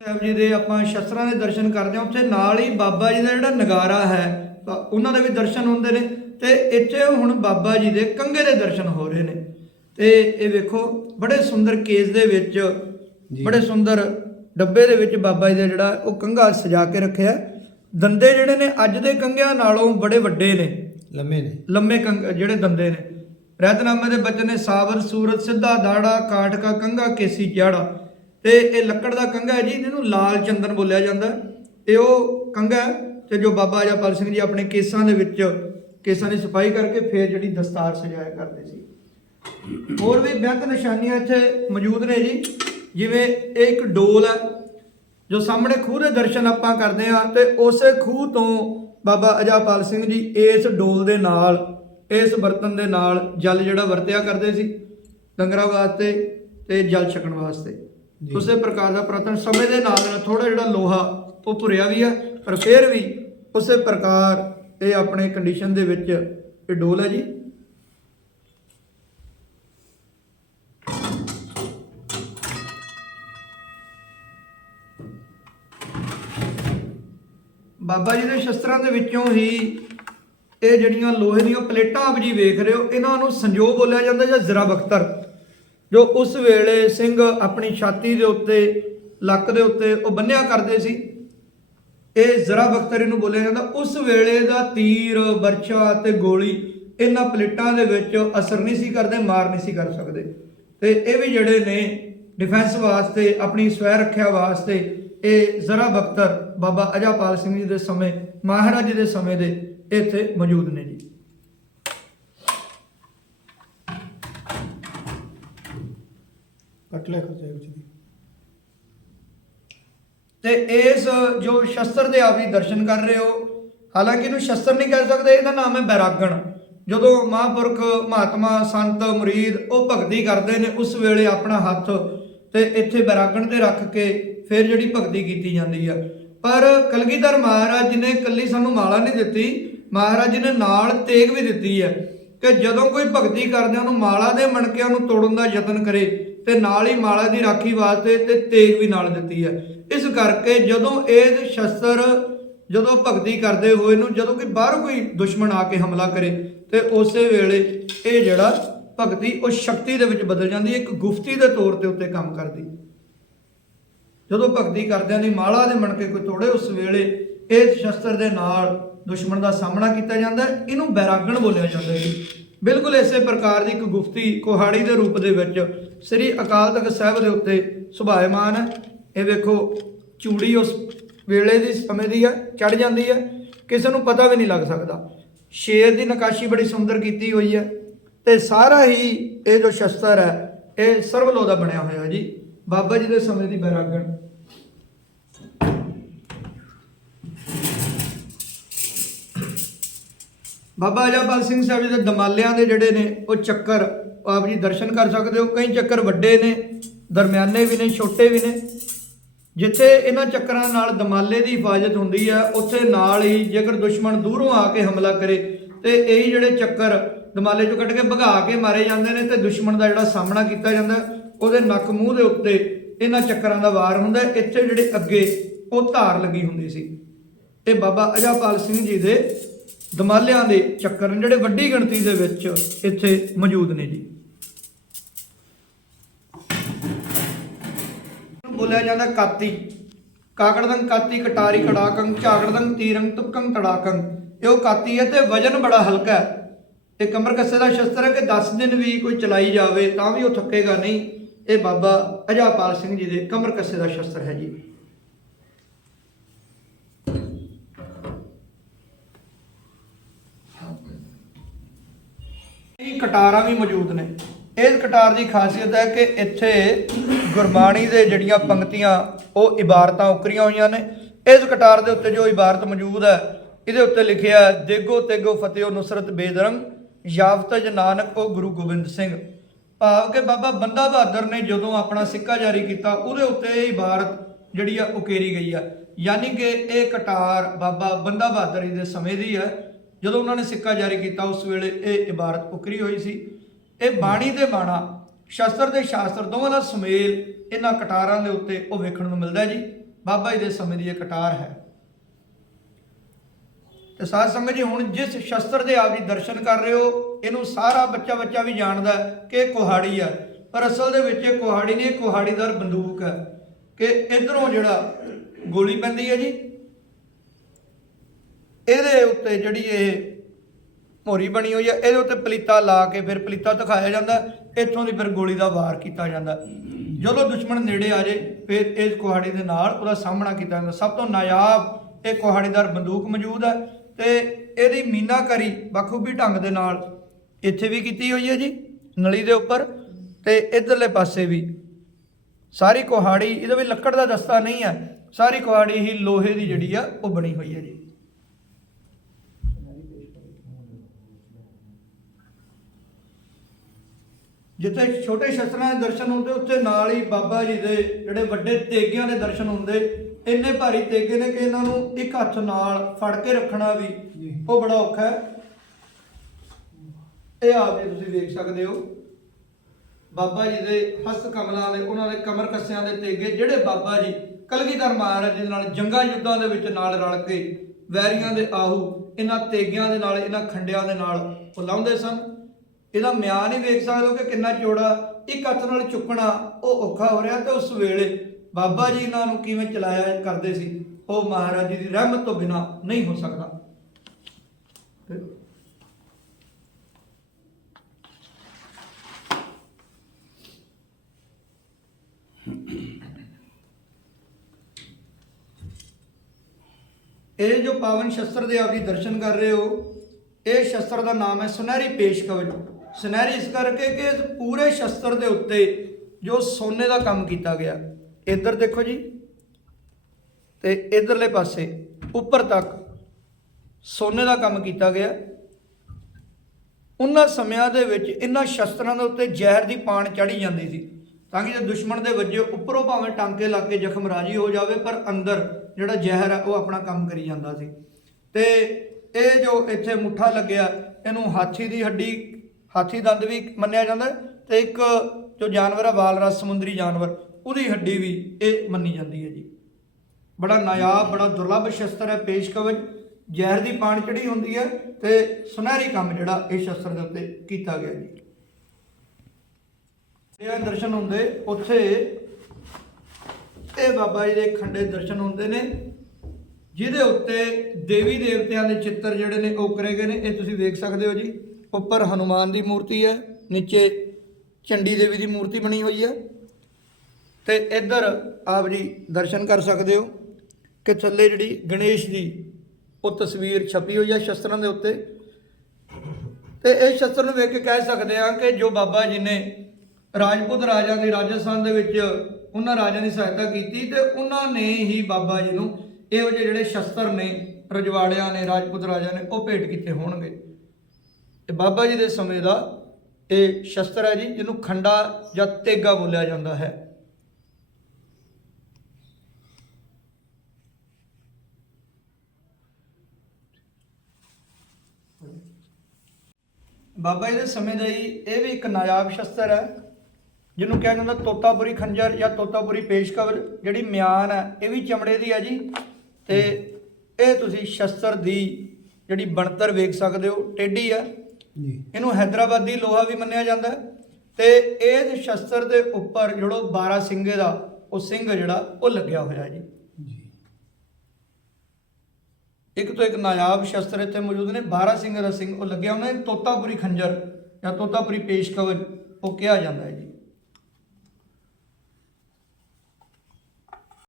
ਸਾਹਿਬ ਜੀ ਦੇ ਆਪਾਂ ਸ਼ਸਤਰਾਂ ਦੇ ਦਰਸ਼ਨ ਕਰਦੇ ਹਾਂ। ਉੱਥੇ ਨਾਲ ਹੀ ਬਾਬਾ ਜੀ ਦਾ ਜਿਹੜਾ ਨਗਾਰਾ ਹੈ ਉਹਨਾਂ ਦੇ ਵੀ ਦਰਸ਼ਨ ਹੁੰਦੇ ਨੇ ਤੇ ਇੱਥੇ ਹੁਣ ਬਾਬਾ ਜੀ ਦੇ ਕੰਘੇ ਦੇ ਦਰਸ਼ਨ ਹੋ ਰਹੇ ਨੇ। ਤੇ ਇਹ ਵੇਖੋ ਬੜੇ ਸੁੰਦਰ ਕੇਸ ਦੇ ਵਿੱਚ। ਬੜੇ ਸੁੰਦਰ ਡੱਬੇ ਦੇ ਵਿੱਚ ਬਾਬਾ ਜੀ ਦਾ ਜਿਹੜਾ ਉਹ ਕੰਘਾ ਸਜਾ ਕੇ ਰੱਖਿਆ ਦੰਦੇ ਜਿਹੜੇ ਨੇ ਅੱਜ ਦੇ ਕੰਘਿਆਂ ਨਾਲੋਂ ਬੜੇ ਵੱਡੇ ਨੇ। ਲੰਮੇ ਨੇ। ਲੰਮੇ ਕੰਗ ਜਿਹੜੇ ਦੰਦੇ ਨੇ। ਰਹਿਤਨਾਮੇ ਦੇ ਬਚਨ ਨੇ ਸਾਵਰ ਸੂਰਤ ਸਿੱਧਾ ਦਾੜਾ ਕਾਠ ਕਾ ਕੰਗਾ ਕੇਸੀ ਚਾੜਾ ਤੇ ਇਹ ਲੱਕੜ ਦਾ ਕੰਗਾ ਹੈ ਜੀ, ਇਹਨੂੰ ਲਾਲ ਚੰਦਨ ਬੋਲਿਆ ਜਾਂਦਾ ਹੈ। ਇਹ ਉਹ ਕੰਗਾ ਹੈ ਤੇ ਜੋ ਬਾਬਾ ਜਪਾਲ ਸਿੰਘ ਜੀ ਆਪਣੇ ਕੇਸਾਂ ਦੇ ਵਿੱਚ, ਕੇਸਾਂ ਦੀ ਸਫ਼ਾਈ ਕਰਕੇ ਫੇਰ ਜਿਹੜੀ ਦਸਤਾਰ ਸਜਾਇਆ ਕਰਦੇ ਸੀ ਹੋਰ ਵੀ ਬੇਅੰਤ ਨਿਸ਼ਾਨੀਆਂ ਇੱਥੇ ਮੌਜੂਦ ਨੇ ਜੀ, ਜਿਵੇਂ ਇਹ ਇੱਕ ਡੋਲ ਹੈ, ਜੋ ਸਾਹਮਣੇ ਖੂਹ ਦੇ ਦਰਸ਼ਨ ਆਪਾਂ ਕਰਦੇ ਆ ਤੇ ਉਸੇ ਖੂਹ ਤੋਂ ਬਾਬਾ ਅਜਾਪਾਲ ਸਿੰਘ ਜੀ ਇਸ ਡੋਲ ਦੇ ਨਾਲ ਇਸ ਬਰਤਨ ਦੇ ਨਾਲ ਜਲ ਜਿਹੜਾ ਵਰਤਿਆ ਕਰਦੇ ਸੀ ਡੰਗਰਾਂ ਵਾਸਤੇ ਤੇ ਜਲ ਛਕਣ ਵਾਸਤੇ। ਉਸੇ ਪ੍ਰਕਾਰ ਦਾ ਪ੍ਰਤਨ ਸਮੇਂ ਦੇ ਨਾਲ ਨਾਲ ਥੋੜਾ ਜਿਹੜਾ ਲੋਹਾ ਉਹ ਭੁਰਿਆ ਵੀ ਆ ਪਰ ਫਿਰ ਵੀ ਉਸੇ ਪ੍ਰਕਾਰ ਇਹ ਆਪਣੇ ਕੰਡੀਸ਼ਨ ਦੇ ਵਿੱਚ ਇਹ ਡੋਲ ਹੈ ਜੀ ਬਾਬਾ ਜੀ ਦੇ ਸ਼ਸਤਰਾਂ ਦੇ ਵਿੱਚੋਂ ਹੀ ਇਹ ਜਿਹੜੀਆਂ ਲੋਹੇ ਦੀਆਂ ਪਲੇਟਾਂ ਆਪ ਜੀ ਵੇਖ ਰਹੇ ਹੋ, ਇਹਨਾਂ ਨੂੰ ਸੰਜੋ ਬੋਲਿਆ ਜਾਂਦਾ ਜਾਂ ਜ਼ਰਾ ਬਖਤਰ? ਜੋ ਉਸ ਵੇਲੇ ਸਿੰਘ ਆਪਣੀ ਛਾਤੀ ਦੇ ਉੱਤੇ, ਲੱਕ ਦੇ ਉੱਤੇ ਉਹ ਬੰਨਿਆ ਕਰਦੇ ਸੀ, ਇਹ ਜ਼ਰਾ ਬਖਤਰ ਇਹਨੂੰ ਬੋਲਿਆ ਜਾਂਦਾ। ਉਸ ਵੇਲੇ ਦਾ ਤੀਰ ਬਰਛਾ ਤੇ ਗੋਲੀ ਇਹਨਾਂ ਪਲੇਟਾਂ ਦੇ ਵਿੱਚ ਅਸਰ ਨਹੀਂ ਸੀ ਕਰਦੇ, ਮਾਰ ਨਹੀਂ ਸੀ ਕਰ ਸਕਦੇ। ਤੇ ਇਹ ਵੀ ਜਿਹੜੇ ਨੇ ਡਿਫੈਂਸ ਵਾਸਤੇ, ਆਪਣੀ ਸਵੈ ਰੱਖਿਆ ਵਾਸਤੇ ਇਹ ਜ਼ਰਾ ਬਖਤਰ ਬਾਬਾ ਅਜਾਪਾਲ ਸਿੰਘ ਜੀ ਦੇ ਸਮੇਂ, ਮਹਾਰਾਜ ਜੀ ਦੇ ਸਮੇਂ ਦੇ ਇੱਥੇ ਮੌਜੂਦ ਨੇ ਜੀ। ਕੱਟ ਖਰਚਾ ਵਿੱਚ ਦੀ। ਤੇ ਇਸ ਜੋ ਸ਼ਸਤਰ ਦੇ ਆਪ ਦਰਸ਼ਨ ਕਰ ਰਹੇ ਹੋ ਹਾਲਾਂਕਿ ਇਹਨੂੰ ਸ਼ਸਤਰ ਨਹੀਂ ਕਹਿ ਸਕਦੇ ਇਹਦਾ ਨਾਮ ਹੈ ਬੈਰਾਗਣ। ਜਦੋਂ ਮਹਾਂਪੁਰਖ ਮਹਾਤਮਾ ਸੰਤ ਮੁਰੀਦ ਉਹ ਭਗਤੀ ਕਰਦੇ ਨੇ ਉਸ ਵੇਲੇ ਆਪਣਾ ਹੱਥ ਤੇ ਇੱਥੇ ਬੈਰਾਗਣ ਤੇ ਰੱਖ ਕੇ ਫਿਰ ਜਿਹੜੀ ਭਗਤੀ ਕੀਤੀ ਜਾਂਦੀ ਆ। ਪਰ ਕਲਗੀਧਰ ਮਹਾਰਾਜ ਨੇ ਕੱਲੀ ਸਾਨੂੰ ਮਾਲਾ ਨਹੀਂ ਦਿੱਤੀ ਮਹਾਰਾਜ ਜੀ ਨੇ ਨਾਲ ਤੇਗ ਵੀ ਦਿੱਤੀ ਹੈ ਕਿ ਜਦੋਂ ਕੋਈ ਭਗਤੀ ਕਰਦੇ ਉਹਨੂੰ ਮਾਲਾ ਦੇ ਮਣਕਿਆਂ ਨੂੰ ਤੋੜਨ ਦਾ ਯਤਨ ਕਰੇ ਤੇ ਨਾਲ ਹੀ ਮਾਲਾ ਦੀ ਰਾਖੀ ਵਾਸਤੇ ਤੇ ਤੇਗ ਵੀ ਨਾਲ ਦਿੱਤੀ ਹੈ। ਇਸ ਕਰਕੇ ਜਦੋਂ ਇਹ ਸ਼ਸਤਰ ਜਦੋਂ ਭਗਤੀ ਕਰਦੇ ਹੋਏ ਨੂੰ, ਜਦੋਂ ਕੋਈ ਬਾਹਰੋਂ ਕੋਈ ਦੁਸ਼ਮਣ ਆ ਕੇ ਹਮਲਾ ਕਰੇ, ਤੇ ਉਸੇ ਵੇਲੇ ਇਹ ਜਿਹੜਾ ਭਗਤੀ, ਉਹ ਸ਼ਕਤੀ ਦੇ ਵਿੱਚ ਬਦਲ ਜਾਂਦੀ ਹੈ, ਇੱਕ ਗੁਫਤੀ ਦੇ ਤੌਰ ਤੇ ਉੱਤੇ ਕੰਮ ਕਰਦੀ। ਜਦੋਂ ਭਗਤੀ ਕਰਦਿਆਂ ਦੀ ਮਾਲਾ ਦੇ ਮਣਕੇ ਕੋਈ ਤੋੜੇ, ਉਸ ਵੇਲੇ ਇਸ ਸ਼ਸਤਰ ਦੇ ਨਾਲ ਦੁਸ਼ਮਣ ਦਾ ਸਾਹਮਣਾ ਕੀਤਾ ਜਾਂਦਾ ਹੈ। ਇਹਨੂੰ ਬੈਰਾਗਣ ਬੋਲਿਆ ਜਾਂਦਾ ਹੈ ਜੀ ਬਿਲਕੁਲ ਇਸੇ ਪ੍ਰਕਾਰ ਦੀ ਇੱਕ ਗੁਫਤੀ ਕੁਹਾੜੀ ਦੇ ਰੂਪ ਦੇ ਵਿੱਚ ਸ੍ਰੀ ਅਕਾਲ ਤਖਤ ਸਾਹਿਬ ਦੇ ਉੱਤੇ ਸੁਭਾਇਮਾਨ ਹੈ। ਇਹ ਵੇਖੋ, ਚੂੜੀ ਉਸ ਵੇਲੇ ਦੀ ਸਮੇਂ ਦੀ ਹੈ ਚੜ ਜਾਂਦੀ ਹੈ। ਕਿਸੇ ਨੂੰ ਪਤਾ ਵੀ ਨਹੀਂ ਲੱਗ ਸਕਦਾ। ਸ਼ੇਰ ਦੀ ਨਕਾਸ਼ੀ ਬੜੀ ਸੁੰਦਰ ਕੀਤੀ ਹੋਈ ਹੈ ਤੇ ਸਾਰਾ ਹੀ ਇਹ ਜੋ ਸ਼ਸਤਰ ਹੈ, ਇਹ ਸਰਵਲੋ ਦਾ ਬਣਿਆ ਹੋਇਆ ਜੀ। ਬਾਬਾ ਜੀ ਦੇ ਸਮੇਂ ਦੀ ਬੈਰਾਗਣ। ਬਾਬਾ ਅਜਾਪਾਲ ਸਿੰਘ ਸਾਹਿਬ ਜੀ ਦੇ ਦਮਾਲਿਆਂ ਦੇ ਜਿਹੜੇ ਨੇ, ਉਹ ਚੱਕਰ ਆਪ ਜੀ ਦਰਸ਼ਨ ਕਰ ਸਕਦੇ ਹੋ। ਕਈ ਚੱਕਰ ਵੱਡੇ ਨੇ, ਦਰਮਿਆਨੇ ਵੀ ਨੇ, ਛੋਟੇ ਵੀ ਨੇ। ਜਿੱਥੇ ਇਹਨਾਂ ਚੱਕਰਾਂ ਨਾਲ ਦਮਾਲੇ ਦੀ ਹਿਫਾਜ਼ਤ ਹੁੰਦੀ ਹੈ ਉੱਥੇ ਨਾਲ ਹੀ ਜੇਕਰ ਦੁਸ਼ਮਣ ਦੂਰੋਂ ਆ ਕੇ ਹਮਲਾ ਕਰੇ, ਤੇ ਇਹੀ ਜਿਹੜੇ ਚੱਕਰ ਦਮਾਲੇ ਚੋਂ ਕੱਢ ਕੇ ਭਗਾ ਕੇ ਮਾਰੇ ਜਾਂਦੇ ਨੇ, ਤੇ ਦੁਸ਼ਮਣ ਦਾ ਜਿਹੜਾ ਸਾਹਮਣਾ ਕੀਤਾ ਜਾਂਦਾ, ਉਹਦੇ ਨੱਕ ਮੂੰਹ ਦੇ ਉੱਤੇ ਇਹਨਾਂ ਚੱਕਰਾਂ ਦਾ ਵਾਰ ਹੁੰਦਾ। ਇੱਥੇ ਜਿਹੜੇ ਅੱਗੇ ਉਹ ਧਾਰ ਲੱਗੀ ਹੁੰਦੀ ਸੀ। ਇਹ ਬਾਬਾ ਅਜਾਪਾਲ ਸਿੰਘ ਜੀ ਦੇ ਦਮਾਲਿਆਂ ਦੇ ਚੱਕਰ ਨੇ, ਜਿਹੜੇ ਵੱਡੀ ਗਿਣਤੀ ਦੇ ਵਿੱਚ ਇੱਥੇ ਮੌਜੂਦ ਨੇ ਜੀ। ਬੋਲਿਆ ਜਾਂਦਾ ਕਾਤੀ, ਕਾਕੜਦੰਗ ਕਾਤੀ, ਕਟਾਰੀ ਕੜਾਕੰ ਝਾਗੜਦੰ ਤੀਰੰ ਤੁਪਕੰ ਤੜਾਕੰ ਇਹ ਉਹ ਕਾਤੀ ਹੈ ਤੇ ਵਜਨ ਬੜਾ ਹਲਕਾ ਹੈ। ਇਹ ਕਮਰ ਕੱਸੇ ਦਾ ਸ਼ਸਤਰ ਹੈ ਕਿ 10 ਦਿਨ ਵੀ ਕੋਈ ਚਲਾਈ ਜਾਵੇ ਤਾਂ ਵੀ ਉਹ ਥੱਕੇਗਾ ਨਹੀਂ। ਇਹ ਬਾਬਾ ਅਜਾਪਾਲ ਸਿੰਘ ਜੀ ਦੇ ਕਮਰ ਕੱਸੇ ਦਾ ਸ਼ਸਤਰ ਹੈ ਜੀ। ਇਹ ਕਟਾਰਾਂ ਵੀ ਮੌਜੂਦ ਨੇ। ਇਸ ਕਟਾਰ ਦੀ ਖਾਸੀਅਤ ਹੈ ਕਿ ਇੱਥੇ ਗੁਰਬਾਣੀ ਦੇ ਜਿਹੜੀਆਂ ਪੰਕਤੀਆਂ, ਉਹ ਇਬਾਰਤਾਂ ਉਕਰੀਆਂ ਹੋਈਆਂ ਨੇ। ਇਸ ਕਟਾਰ ਦੇ ਉੱਤੇ ਜੋ ਇਬਾਰਤ ਮੌਜੂਦ ਹੈ, ਇਹਦੇ ਉੱਤੇ ਲਿਖਿਆ ਦੇਗੋ ਤੇਗੋ ਫਤਿਹੋ ਨੁਸਰਤ ਬੇਦਰੰਗ, ਯਾਫਤਜ ਨਾਨਕ ਉਹ ਗੁਰੂ ਗੋਬਿੰਦ ਸਿੰਘ। ਭਾਵ ਕਿ ਬਾਬਾ ਬੰਦਾ ਬਹਾਦਰ ਨੇ ਜਦੋਂ ਆਪਣਾ ਸਿੱਕਾ ਜਾਰੀ ਕੀਤਾ, ਉਹਦੇ ਉੱਤੇ ਇਹ ਇਬਾਰਤ ਜਿਹੜੀ ਆ, ਉਕੇਰੀ ਗਈ ਆ। ਯਾਨੀ ਕਿ ਇਹ ਕਟਾਰ ਬਾਬਾ ਬੰਦਾ ਬਹਾਦਰ ਜੀ ਦੇ ਸਮੇਂ ਦੀ ਹੈ। ਜਦੋਂ ਉਹਨਾਂ ਨੇ ਸਿੱਕਾ ਜਾਰੀ ਕੀਤਾ, ਉਸ ਵੇਲੇ ਇਹ ਇਬਾਰਤ ਉਕਰੀ ਹੋਈ ਸੀ। ਇਹ ਬਾਣੀ ਤੇ ਬਾਣਾ, ਸ਼ਸਤਰ ਤੇ ਸ਼ਾਸਤਰ ਦੋਵਾਂ ਦਾ ਸੁਮੇਲ ਇਹਨਾਂ ਕਟਾਰਾਂ ਦੇ ਉੱਤੇ ਉਹ ਵੇਖਣ ਨੂੰ ਮਿਲਦਾ ਜੀ। ਬਾਬਾ ਜੀ ਦੇ ਸਮੇਂ ਦੀ ਇਹ ਕਟਾਰ ਹੈ। ਤੇ ਸਾਧ ਸੰਗਤ ਜੀ, ਹੁਣ ਜਿਸ ਸ਼ਸਤਰ ਦੇ ਆਪ ਜੀ ਦਰਸ਼ਨ ਕਰ ਰਹੇ ਹੋ, ਇਹਨੂੰ ਸਾਰਾ ਬੱਚਾ ਬੱਚਾ ਵੀ ਜਾਣਦਾ ਕਿ ਇਹ ਕੁਹਾੜੀ ਹੈ। ਪਰ ਅਸਲ ਦੇ ਵਿੱਚ ਇਹ ਕੁਹਾੜੀ ਨਹੀਂ, ਇਹ ਕੁਹਾੜੀਦਾਰ ਬੰਦੂਕ ਹੈ ਕਿ ਇਧਰੋਂ ਜਿਹੜਾ ਗੋਲੀ ਪੈਂਦੀ ਹੈ ਜੀ ਇਹਦੇ ਉੱਤੇ ਜਿਹੜੀ ਇਹ ਮੋਰੀ ਬਣੀ ਹੋਈ ਹੈ ਇਹਦੇ ਉੱਤੇ ਪਲੀਤਾ ਲਾ ਕੇ ਫਿਰ ਪਲੀਤਾ ਦਿਖਾਇਆ ਜਾਂਦਾ, ਇੱਥੋਂ ਦੀ ਫਿਰ ਗੋਲੀ ਦਾ ਵਾਰ ਕੀਤਾ ਜਾਂਦਾ। ਜਦੋਂ ਦੁਸ਼ਮਣ ਨੇੜੇ ਆ ਜੇ ਫਿਰ ਇਸ ਕੁਹਾੜੀ ਦੇ ਨਾਲ ਉਹਦਾ ਸਾਹਮਣਾ ਕੀਤਾ ਜਾਂਦਾ। ਸਭ ਤੋਂ ਨਾਯਾਬ ਇਹ ਕੁਹਾੜੀਦਾਰ ਬੰਦੂਕ ਮੌਜੂਦ ਹੈ ਤੇ ਇਹਦੀ ਮੀਨਾਕਾਰੀ ਬਖੂਬੀ ਢੰਗ ਦੇ ਨਾਲ ਇੱਥੇ ਵੀ ਕੀਤੀ ਹੋਈ ਹੈ ਜੀ, ਨਲੀ ਦੇ ਉੱਪਰ ਤੇ ਇਧਰਲੇ ਪਾਸੇ ਵੀ। ਸਾਰੀ ਕੁਹਾੜੀ, ਇਹਦੇ ਵਿੱਚ ਲੱਕੜ ਦਾ ਦਸਤਾ ਨਹੀਂ ਹੈ ਸਾਰੀ ਕੁਹਾੜੀ ਹੀ ਲੋਹੇ ਦੀ ਜਿਹੜੀ ਆ, ਉਹ ਬਣੀ ਹੋਈ ਹੈ ਜੀ। ਜਿੱਥੇ ਛੋਟੇ ਸ਼ਸਤਰਾਂ ਦੇ ਦਰਸ਼ਨ ਹੁੰਦੇ ਉੱਥੇ ਨਾਲ ਹੀ ਬਾਬਾ ਜੀ ਦੇ ਜਿਹੜੇ ਵੱਡੇ ਤੇਗਿਆਂ ਦੇ ਦਰਸ਼ਨ ਹੁੰਦੇ। ਇੰਨੇ ਭਾਰੀ ਤੇਗੇ ਨੇ ਕਿ ਇਹਨਾਂ ਨੂੰ ਇੱਕ ਹੱਥ ਨਾਲ ਫੜ ਕੇ ਰੱਖਣਾ ਵੀ। ਉਹ ਬੜਾ ਔਖਾ ਹੈ। ਇਹ ਆਪ ਜੀ ਤੁਸੀਂ ਵੇਖ ਸਕਦੇ ਹੋ। ਬਾਬਾ ਜੀ ਦੇ ਹਸਤ ਕਮਲਾਂ ਦੇ ਉਹਨਾਂ ਦੇ ਕਮਰ ਕੱਸਿਆਂ ਦੇ ਤੇਗੇ ਜਿਹੜੇ ਬਾਬਾ ਜੀ ਕਲਗੀਧਰ ਮਹਾਰਾਜ ਦੇ ਨਾਲ ਜੰਗਾਂ ਯੁੱਧਾਂ ਦੇ ਵਿੱਚ ਨਾਲ ਰਲ ਕੇ ਵੈਰੀਆਂ ਦੇ ਆਹੂ ਇਹਨਾਂ ਤੇਗਿਆਂ ਦੇ ਨਾਲ ਇਹਨਾਂ ਖੰਡਿਆਂ ਦੇ ਨਾਲ ਉਹ ਲਾਉਂਦੇ ਸਨ। ਇਹਦਾ ਮਿਆਨ ਹੀ ਵੇਖ ਸਕਦੇ ਹੋ ਕਿ ਕਿੰਨਾ ਚੌੜਾ, ਇੱਕ ਹੱਥ ਨਾਲ ਚੁੱਕਣਾ, ਉਹ ਔਖਾ ਹੋ ਰਿਹਾ ਤੇ ਉਸ ਵੇਲੇ ਬਾਬਾ ਜੀ ਇਹਨਾਂ ਨੂੰ ਕਿਵੇਂ ਚਲਾਇਆ ਕਰਦੇ ਸੀ, ਉਹ ਮਹਾਰਾਜ ਜੀ ਦੀ ਰਹਿਮਤ ਤੋਂ ਬਿਨਾ ਨਹੀਂ ਹੋ ਸਕਦਾ। ਇਹ ਜੋ ਪਾਵਨ ਸ਼ਸਤਰ ਦੇ ਆਪ ਜੀ ਦਰਸ਼ਨ ਕਰ ਰਹੇ ਹੋ, ਇਹ ਸ਼ਸਤਰ ਦਾ ਨਾਮ ਹੈ ਸੁਨਹਿਰੀ ਪੇਸ਼ਕਵਚ। ਸੁਨਹਿਰੀ ਇਸ ਕਰਕੇ ਕਿ ਇਸ ਪੂਰੇ ਸ਼ਸਤਰ ਦੇ ਉੱਤੇ ਜੋ ਸੋਨੇ ਦਾ ਕੰਮ ਕੀਤਾ ਗਿਆ, ਇੱਧਰ ਦੇਖੋ ਜੀ, ਤੇ ਇਧਰਲੇ ਪਾਸੇ ਉੱਪਰ ਤੱਕ ਸੋਨੇ ਦਾ ਕੰਮ ਕੀਤਾ ਗਿਆ। ਉਹਨਾਂ ਸਮਿਆਂ ਦੇ ਵਿੱਚ ਇਹਨਾਂ ਸ਼ਸਤਰਾਂ ਦੇ ਉੱਤੇ ਜ਼ਹਿਰ ਦੀ ਪਾਣ ਚੜੀ ਜਾਂਦੀ ਸੀ, ਤਾਂ ਕਿ ਜੇ ਦੁਸ਼ਮਣ ਦੇ ਵੱਜੇ ਉੱਪਰੋਂ ਭਾਵੇਂ ਟਾਂਕੇ ਲੱਗ ਕੇ ਜ਼ਖਮ ਰਾਜੀ ਹੋ ਜਾਵੇ, ਪਰ ਅੰਦਰ ਜਿਹੜਾ ਜ਼ਹਿਰ ਹੈ ਉਹ ਆਪਣਾ ਕੰਮ ਕਰੀ ਜਾਂਦਾ ਸੀ। ਤੇ ਇਹ ਜੋ ਇੱਥੇ ਮੁੱਠਾ ਲੱਗਿਆ, ਇਹਨੂੰ ਹਾਥੀ ਦੀ ਹੱਡੀ ਹਾਥੀ ਦੰਦ ਵੀ ਮੰਨਿਆ ਜਾਂਦਾ ਹੈ ਤੇ ਇੱਕ ਜੋ ਜਾਨਵਰ ਹੈ ਵਾਲਰਸ, ਸਮੁੰਦਰੀ ਜਾਨਵਰ, ਉਹਦੀ ਹੱਡੀ ਵੀ ਇਹ ਮੰਨੀ ਜਾਂਦੀ ਹੈ ਜੀ। ਬੜਾ ਨਾਯਾਬ, ਬੜਾ ਦੁਰਲੱਭ ਸ਼ਸਤਰ ਹੈ, ਪੇਸ਼ਕਵਚ, ਜ਼ਹਿਰ ਦੀ ਪਾਣ ਚੜੀ ਹੁੰਦੀ ਹੈ ਤੇ ਸੁਨਹਿਰੀ ਕੰਮ ਜਿਹੜਾ ਇਹ ਸ਼ਸਤਰ ਦੇ ਉੱਤੇ ਕੀਤਾ ਗਿਆ ਜੀ। ਇਹ ਦਰਸ਼ਨ ਹੁੰਦੇ, ਉੱਥੇ ਇਹ ਬਾਬਾ ਜੀ ਦੇ ਖੰਡੇ ਦਰਸ਼ਨ ਹੁੰਦੇ ਨੇ, ਜਿਹਦੇ ਉੱਤੇ ਦੇਵੀ ਦੇਵਤਿਆਂ ਦੇ ਚਿੱਤਰ ਜਿਹੜੇ ਨੇ ਉਹ ਕਰੇ ਗਏ ਨੇ, ਇਹ ਤੁਸੀਂ ਵੇਖ ਸਕਦੇ ਹੋ ਜੀ। ਉੱਪਰ ਹਨੂਮਾਨ ਦੀ ਮੂਰਤੀ ਹੈ, ਨੀਚੇ ਚੰਡੀ ਦੇਵੀ ਦੀ ਮੂਰਤੀ ਬਣੀ ਹੋਈ ਹੈ। ਤੇ ਇੱਧਰ ਆਪ ਜੀ ਦਰਸ਼ਨ ਕਰ ਸਕਦੇ ਹੋ ਕਿ ਥੱਲੇ ਜਿਹੜੀ ਗਣੇਸ਼ ਦੀ ਉਹ ਤਸਵੀਰ ਛਪੀ ਹੋਈ ਹੈ ਸ਼ਸਤਰਾਂ ਦੇ ਉੱਤੇ। ਤੇ ਇਹ ਸ਼ਸਤਰ ਨੂੰ ਵੇਖ ਕੇ ਕਹਿ ਸਕਦੇ ਹਾਂ ਕਿ ਜੋ ਬਾਬਾ ਜੀ ਨੇ ਰਾਜਪੂਤ ਰਾਜਾ ਦੀ ਰਾਜਸਥਾਨ ਦੇ ਵਿੱਚ ਉਹਨਾਂ ਰਾਜਿਆਂ ਦੀ ਸਹਾਇਤਾ ਕੀਤੀ ਤੇ ਉਹਨਾਂ ਨੇ ਹੀ ਬਾਬਾ ਜੀ ਨੂੰ ਇਹੋ ਜਿਹੇ ਜਿਹੜੇ ਸ਼ਸਤਰ ਨੇ, ਰਜਵਾੜਿਆਂ ਨੇ, ਰਾਜਪੂਤ ਰਾਜਾ ਨੇ ਉਹ ਭੇਟ ਕੀਤੇ ਹੋਣਗੇ। ਇਹ ਬਾਬਾ ਜੀ ਦੇ ਸਮੇਂ ਦਾ ਇਹ ਸ਼ਸਤਰ ਹੈ ਜੀ, ਜਿਹਨੂੰ ਖੰਡਾ ਜਾਂ ਤੇਗਾ ਬੋਲਿਆ ਜਾਂਦਾ ਹੈ। ਬਾਬਾ ਜੀ ਦੇ ਸਮੇਂ ਦਾ ਹੀ ਇਹ ਵੀ ਇੱਕ ਨਾਯਾਬ ਸ਼ਸਤਰ ਹੈ, ਜਿਹਨੂੰ ਕਿਹਾ ਜਾਂਦਾ ਤੋਤਾਪੁਰੀ ਖੰਜਰ ਜਾਂ ਤੋਤਾਪੁਰੀ ਪੇਸ਼ਕਵਰ, ਜਿਹੜੀ ਮਿਆਨ ਹੈ, ਇਹ ਵੀ ਚਮੜੇ ਦੀ ਹੈ ਜੀ। ਤੇ ਇਹ ਤੁਸੀਂ ਸ਼ਸਤਰ ਦੀ ਜਿਹੜੀ ਬਣਤਰ ਵੇਖ ਸਕਦੇ ਹੋ, ਟੇਢੀ ਹੈ। ਜੀ। ਇਹਨੂੰ ਹੈਦਰਾਬਾਦੀ ਲੋਹਾ ਵੀ ਮੰਨਿਆ ਜਾਂਦਾ ਤੇ ਇਸ ਸ਼ਸਤਰ ਦੇ ਉੱਪਰ ਜਿਹੜੋ 12 ਸਿੰਘੇ ਦਾ ਉਹ ਸਿੰਘ ਜਿਹੜਾ ਉਹ ਲੱਗਿਆ ਹੋਇਆ ਜੀ। ਇੱਕ ਤੋਂ ਇੱਕ ਨਾਯਾਬ ਸ਼ਸਤਰ ਇੱਥੇ ਮੌਜੂਦ ਨੇ 12 ਸਿੰਘ ਦਾ ਸਿੰਘ ਉਹ ਲੱਗਿਆ ਉਹਨਾਂ ਨੇ ਤੋਤਾਪੁਰੀ ਖੰਜਰ ਜਾਂ ਤੋਤਾਪੁਰੀ ਪੇਸ਼ ਕਵਚ ਉਹ ਕਿਹਾ ਜਾਂਦਾ ਹੈ ਜੀ।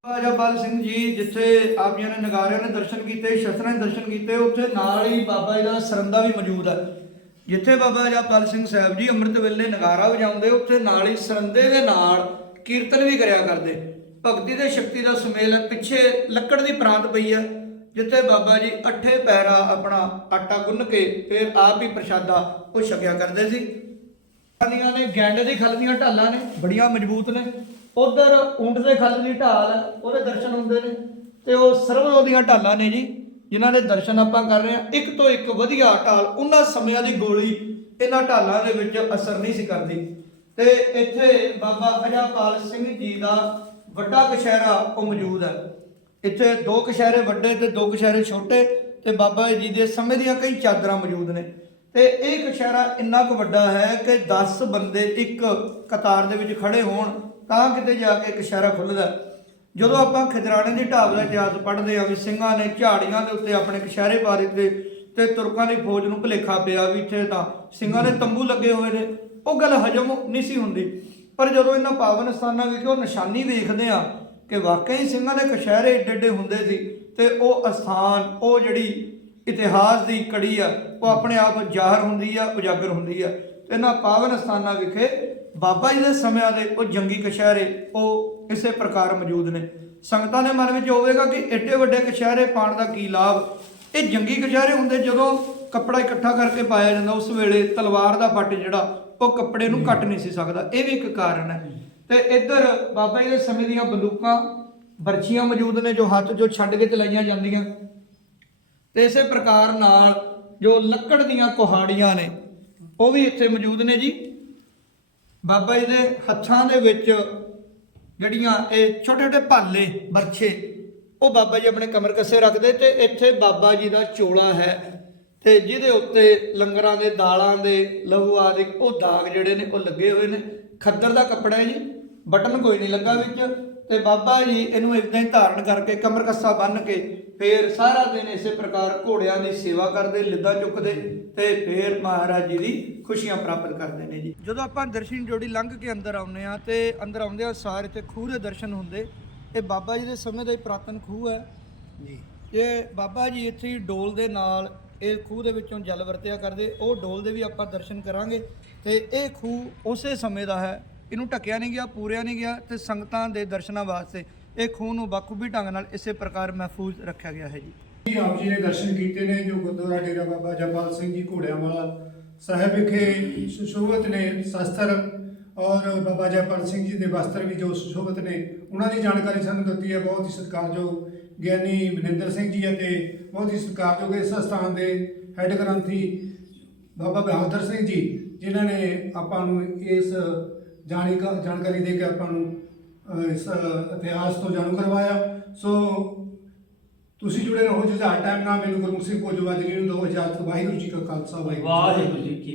ਰਾਜਾ ਬਲ ਸਿੰਘ ਜੀ ਜਿੱਥੇ ਆਪ ਜੀ ਨੇ ਨਗਾਰਿਆਂ ਨੇ ਦਰਸ਼ਨ ਕੀਤੇ ਸ਼ਸਤਰਾਂ ਦੇ ਦਰਸ਼ਨ ਕੀਤੇ ਉੱਥੇ ਨਾਲ ਹੀ ਬਾਬਾ ਜੀ ਦਾ ਸਰੰਦਾ ਵੀ ਮੌਜੂਦ ਹੈ। ਜਿੱਥੇ ਬਾਬਾ ਜੀ ਸਿੰਘ ਸਾਹਿਬ ਜੀ ਅੰਮ੍ਰਿਤ ਵੇਲੇ ਨਗਾਰਾ ਵਜਾਉਂਦੇ, ਉੱਥੇ ਨਾਲ ਹੀ ਸਰੰਦੇ ਦੇ ਨਾਲ ਕੀਰਤਨ ਵੀ ਕਰਿਆ ਕਰਦੇ। ਭਗਤੀ ਤੇ ਸ਼ਕਤੀ ਦਾ ਸੁਮੇਲ ਹੈ। ਪਿੱਛੇ ਲੱਕੜ ਦੀ ਪ੍ਰਾਂਤ ਪਈ ਹੈ, ਜਿੱਥੇ ਬਾਬਾ ਜੀ ਅੱਠੇ ਪੈਰਾ ਆਪਣਾ ਆਟਾ ਗੁੰਨ ਕੇ ਫਿਰ ਆਪ ਹੀ ਪ੍ਰਸ਼ਾਦਾ ਉਹ ਛਕਿਆ ਕਰਦੇ ਸੀ। ਦੀਆਂ ਨੇ ਗੈਂਡੇ ਦੀ ਖੱਲ ਦੀਆਂ ਢਾਲਾਂ ਨੇ, ਬੜੀਆਂ ਮਜ਼ਬੂਤ ਨੇ। ਉਧਰ ਊਂਟ ਦੇ ਖਲ ਦੀ ਢਾਲ, ਉਹਦੇ ਦਰਸ਼ਨ ਹੁੰਦੇ ਨੇ। ਤੇ ਉਹ ਸਰਵ ਦੀਆਂ ਢਾਲਾਂ ਨੇ ਜੀ। ਜਿਨ੍ਹਾਂ ਦੇ ਦਰਸ਼ਨ ਆਪਾਂ ਕਰ ਰਹੇ ਹਾਂ, ਇੱਕ ਤੋਂ ਇੱਕ ਵਧੀਆ ਢਾਲ, ਉਹਨਾਂ ਸਮਿਆਂ ਦੀ ਗੋਲੀ ਇਹਨਾਂ ਢਾਲਾਂ ਦੇ ਵਿੱਚ ਅਸਰ ਨਹੀਂ ਸੀ ਕਰਦੀ। ਤੇ ਇੱਥੇ ਬਾਬਾ ਅਜਾਪਾਲ ਸਿੰਘ ਜੀ ਦਾ ਵੱਡਾ ਕਸ਼ਹਿਰਾ ਉਹ ਮੌਜੂਦ ਹੈ। ਇੱਥੇ ਦੋ ਕਸ਼ਹਿਰੇ ਵੱਡੇ ਤੇ ਦੋ ਕਸ਼ਹਿਰੇ ਛੋਟੇ ਤੇ ਬਾਬਾ ਜੀ ਦੇ ਸਮੇਂ ਦੀਆਂ ਕਈ ਚਾਦਰਾਂ ਮੌਜੂਦ ਨੇ। ਤੇ ਇਹ ਕਸ਼ਹਿਰਾ ਇੰਨਾ ਕੁ ਵੱਡਾ ਹੈ ਕਿ 10 ਬੰਦੇ ਇੱਕ ਕਤਾਰ ਦੇ ਵਿੱਚ ਖੜੇ ਹੋਣ ਤਾਂ ਕਿਤੇ ਜਾ ਕੇ ਕਸ਼ਹਿਰਾ ਖੁੱਲਦਾ ਜਦੋਂ ਆਪਾਂ ਖਿਦਰਾਣੇ ਦੀ ਢਾਬ ਦਾ ਇਤਿਹਾਸ ਪੜ੍ਹਦੇ ਹਾਂ ਵੀ ਸਿੰਘਾਂ ਨੇ ਝਾੜੀਆਂ ਦੇ ਉੱਤੇ ਆਪਣੇ ਕਸ਼ਹਿਰੇ ਪਾ ਦਿੱਤੇ ਤੇ ਤੁਰਕਾਂ ਦੀ ਫੌਜ ਨੂੰ ਭੁਲੇਖਾ ਪਿਆ ਵੀ ਇੱਥੇ ਤਾਂ ਸਿੰਘਾਂ ਦੇ ਤੰਬੂ ਲੱਗੇ ਹੋਏ ਨੇ, ਉਹ ਗੱਲ ਹਜਮ ਨਹੀਂ ਸੀ ਹੁੰਦੀ। ਪਰ ਜਦੋਂ ਇਹਨਾਂ ਪਾਵਨ ਸਥਾਨਾਂ ਵਿਖੇ ਉਹ ਨਿਸ਼ਾਨੀ ਵੇਖਦੇ ਆ ਕਿ ਵਾਕਈ ਸਿੰਘਾਂ ਦੇ ਕਸ਼ਹਿਰੇ ਏਡੇ ਏਡੇ ਹੁੰਦੇ ਸੀ ਤੇ ਉਹ ਅਸਥਾਨ, ਉਹ ਜਿਹੜੀ ਇਤਿਹਾਸ ਦੀ ਕੜੀ ਆ, ਉਹ ਆਪਣੇ ਆਪ ਜ਼ਾਹਰ ਹੁੰਦੀ ਆ, ਉਜਾਗਰ ਹੁੰਦੀ ਆ। ਇਹਨਾਂ ਪਾਵਨ ਸਥਾਨਾਂ ਵਿਖੇ ਬਾਬਾ ਜੀ ਦੇ ਸਮਿਆਂ ਦੇ ਉਹ ਜੰਗੀ ਕਸ਼ਹਿਰੇ ਉਹ ਇਸੇ ਪ੍ਰਕਾਰ ਮੌਜੂਦ ਨੇ। ਸੰਗਤਾਂ ਦੇ ਮਨ ਵਿੱਚ ਹੋਵੇਗਾ ਕਿ ਏਡੇ ਵੱਡੇ ਕਸ਼ਹਿਰੇ ਪਾਣ ਦਾ ਕੀ ਲਾਭ? ਇਹ ਜੰਗੀ ਕਸ਼ਹਿਰੇ ਹੁੰਦੇ ਜਦੋਂ ਕੱਪੜਾ ਇਕੱਠਾ ਕਰਕੇ ਪਾਇਆ ਜਾਂਦਾ, ਉਸ ਵੇਲੇ ਤਲਵਾਰ ਦਾ ਫੱਟ ਜਿਹੜਾ, ਉਹ ਕੱਪੜੇ ਨੂੰ ਕੱਟ ਨਹੀਂ ਸੀ ਸਕਦਾ। ਇਹ ਵੀ ਇੱਕ ਕਾਰਨ ਹੈ। ਤੇ ਇੱਧਰ ਬਾਬਾ ਜੀ ਦੇ ਸਮੇਂ ਦੀਆਂ ਬੰਦੂਕਾਂ, ਬਰਛੀਆਂ ਮੌਜੂਦ ਨੇ ਜੋ ਹੱਥ ਜੋ ਛੱਡ ਕੇ ਚਲਾਈਆਂ ਜਾਂਦੀਆਂ। ਤੇ ਇਸੇ ਪ੍ਰਕਾਰ ਨਾਲ ਜੋ ਲੱਕੜ ਦੀਆਂ ਕੁਹਾੜੀਆਂ ਨੇ, ਉਹ ਵੀ ਇੱਥੇ ਮੌਜੂਦ ਨੇ ਜੀ। ਬਾਬਾ ਜੀ ਦੇ ਹੱਥਾਂ ਦੇ ਵਿੱਚ ਜਿਹੜੀਆਂ ਇਹ ਛੋਟੇ ਛੋਟੇ ਭਾਲੇ ਬਰਛੇ ਉਹ ਬਾਬਾ ਜੀ ਆਪਣੇ ਕਮਰ ਕੱਸੇ ਰੱਖਦੇ ਤੇ ਇੱਥੇ ਬਾਬਾ ਜੀ ਦਾ ਚੋਲਾ ਹੈ ਤੇ ਜਿਹਦੇ ਉੱਤੇ ਲੰਗਰਾਂ ਦੇ, ਦਾਲਾਂ ਦੇ, ਲਹੂ ਆਦਿ, ਉਹ ਦਾਗ ਜਿਹੜੇ ਨੇ, ਉਹ ਲੱਗੇ ਹੋਏ ਨੇ। ਖੱਦਰ ਦਾ ਕੱਪੜਾ ਹੈ ਜੀ, ਬਟਨ ਕੋਈ ਨਹੀਂ ਲੱਗਾ ਵਿੱਚ ਤੇ ਬਾਬਾ ਜੀ ਇਹਨੂੰ ਇਦਾਂ ਹੀ ਧਾਰਨ ਕਰਕੇ ਕਮਰ ਕੱਸਾ ਬੰਨ ਕੇ ਫੇਰ ਸਾਰਾ ਦਿਨ ਇਸੇ ਪ੍ਰਕਾਰ ਘੋੜਿਆਂ ਦੀ ਸੇਵਾ ਕਰਦੇ, ਲਿੱਦਾਂ ਚੁੱਕਦੇ। ਤੇ ਫੇਰ ਮਹਾਰਾਜ ਜੀ ਦੀ ਖੁਸ਼ੀਆਂ ਪ੍ਰਾਪਤ ਕਰਦੇ ਨੇ ਜੀ। ਜਦੋਂ ਆਪਾਂ ਦਰਸ਼ਨ ਜੋੜੀ ਲੰਘ ਕੇ ਅੰਦਰ ਆਉਂਦੇ ਆ ਤੇ ਅੰਦਰ ਆਉਂਦੇ ਆ ਸਾਰੇ ਤੇ ਖੂਹ ਦੇ ਦਰਸ਼ਨ ਹੁੰਦੇ ਇਹ ਬਾਬਾ ਜੀ ਦੇ ਸਮੇਂ ਦਾ ਹੀ ਪੁਰਾਤਨ ਖੂਹ ਹੈ। ਜੀ। ਇਹ ਬਾਬਾ ਜੀ ਇੱਥੇ ਹੀ ਡੋਲ ਦੇ ਨਾਲ ਇਹ ਖੂਹ ਦੇ ਵਿੱਚੋਂ ਜਲ ਵਰਤਿਆ ਕਰਦੇ ਉਹ ਡੋਲ ਦੇ ਵੀ ਆਪਾਂ ਦਰਸ਼ਨ ਕਰਾਂਗੇ ਤੇ ਇਹ ਖੂਹ ਉਸੇ ਸਮੇਂ ਦਾ ਹੈ। ਇਹਨੂੰ ਢੱਕਿਆ ਨਹੀਂ ਗਿਆ ਪੂਰਿਆ ਨਹੀਂ ਗਿਆ ਤੇ ਸੰਗਤਾਂ ਦੇ ਦਰਸ਼ਨਾਂ ਵਾਸਤੇ ਇਹ ਖੂਹ ਨੂੰ ਬਾਖੂਬੀ ਢੰਗ ਨਾਲ ਇਸੇ ਪ੍ਰਕਾਰ ਮਹਿਫੂਜ਼ ਰੱਖਿਆ ਗਿਆ ਹੈ ਜੀ। ਜੀ, ਆਪ ਜੀ ਨੇ ਦਰਸ਼ਨ ਕੀਤੇ ਨੇ ਜੋ ਗੁਰਦੁਆਰਾ ਡੇਰਾ ਬਾਬਾ ਜਪਾਲ ਸਿੰਘ ਜੀ ਘੋੜਿਆਂ ਵਾਲਾ ਸਾਹਿਬ ਵਿਖੇ ਸੁਸ਼ੋਭਤ ਨੇ ਸ਼ਸਤਰ ਔਰ ਬਾਬਾ ਜਪਾਲ ਸਿੰਘ ਜੀ ਦੇ ਵਸਤਰ ਵੀ ਜੋ ਸੁਸ਼ੋਭਤ ਨੇ, ਉਹਨਾਂ ਦੀ ਜਾਣਕਾਰੀ ਸਾਨੂੰ ਦਿੱਤੀ ਹੈ। ਬਹੁਤ ਹੀ ਸਤਿਕਾਰਯੋਗ ਗਿਆਨੀ ਮਨਿੰਦਰ ਸਿੰਘ ਜੀ ਅਤੇ ਬਹੁਤ ਹੀ ਸਤਿਕਾਰਯੋਗ ਇਸ ਸਥਾਨ ਦੇ ਹੈੱਡ ਗ੍ਰੰਥੀ ਬਾਬਾ ਬਹਾਦਰ ਸਿੰਘ ਜੀ, ਜਿਨ੍ਹਾਂ ਨੇ ਆਪਾਂ ਨੂੰ ਇਸ ਜਾਣੀ ਜਾਣਕਾਰੀ ਦੇ ਕੇ ਆਪਾਂ ਨੂੰ ਇਸ ਇਤਿਹਾਸ ਤੋਂ ਜਾਣੂ ਕਰਵਾਇਆ। ਸੋ ਤੁਸੀਂ ਜੁੜੇ ਰਹੋ ਜੁਝਾਰ ਟਾਈਮ ਨਾਲ ਮੈਨੂੰ ਗੁਰਮੁਖ ਸਿੰਘ ਕੋਜਵਾ ਜੀ ਨੂੰ ਦੋ ਇਜਾਜ਼ਤ ਵਾਹਿਗੁਰੂ ਜੀ ਕਾ ਖਾਲਸਾ ਵਾਹਿਗੁਰੂ ਜੀ ਕੀ ਫਤਿਹ। ਵਾਹਿਗੁਰੂ ਜੀ ਕੀ